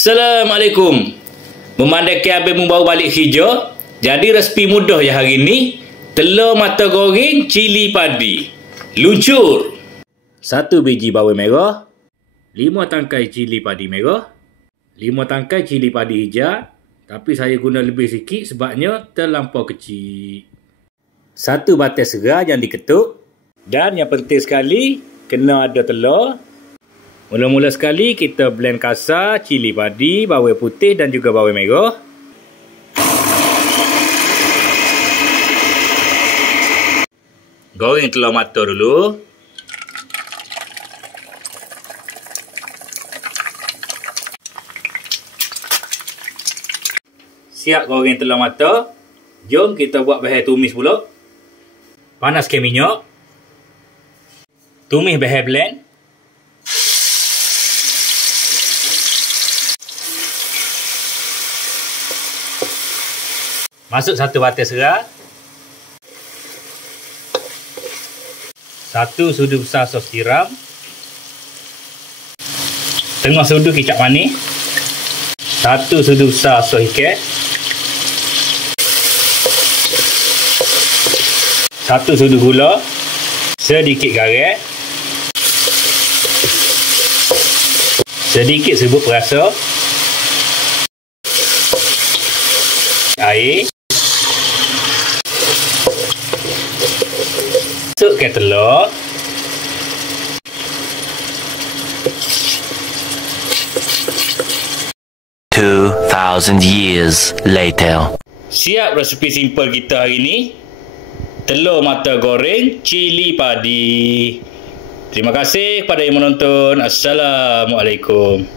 Assalamualaikum. Memandangkan abang baru balik kerja, jadi resipi mudah ya hari ni. Telur mata goreng cili padi. Luncur. 1 biji bawang merah, 5 tangkai cili padi merah, 5 tangkai cili padi hijau, tapi saya guna lebih sikit sebabnya terlampau kecil. 1 batai segar yang diketuk, dan yang penting sekali kena ada telur. Mula-mula sekali kita blend kasar cili padi, bawang putih dan juga bawang merah. Goreng telur mata dulu. Siap goreng telur mata. Jom kita buat bahan tumis pula. Panaskan minyak. Tumis bahan blend. Masuk 1 batai segar. 1 sudu besar sos tiram. Tengah sudu kicap manis. 1 sudu besar sos ikan. 1 sudu gula. Sedikit garam. Sedikit serbuk perasa. Air. Masukkan telur. Years later. Siap resipi simple kita hari ni. Telur mata goreng cili padi. Terima kasih kepada yang menonton. Assalamualaikum.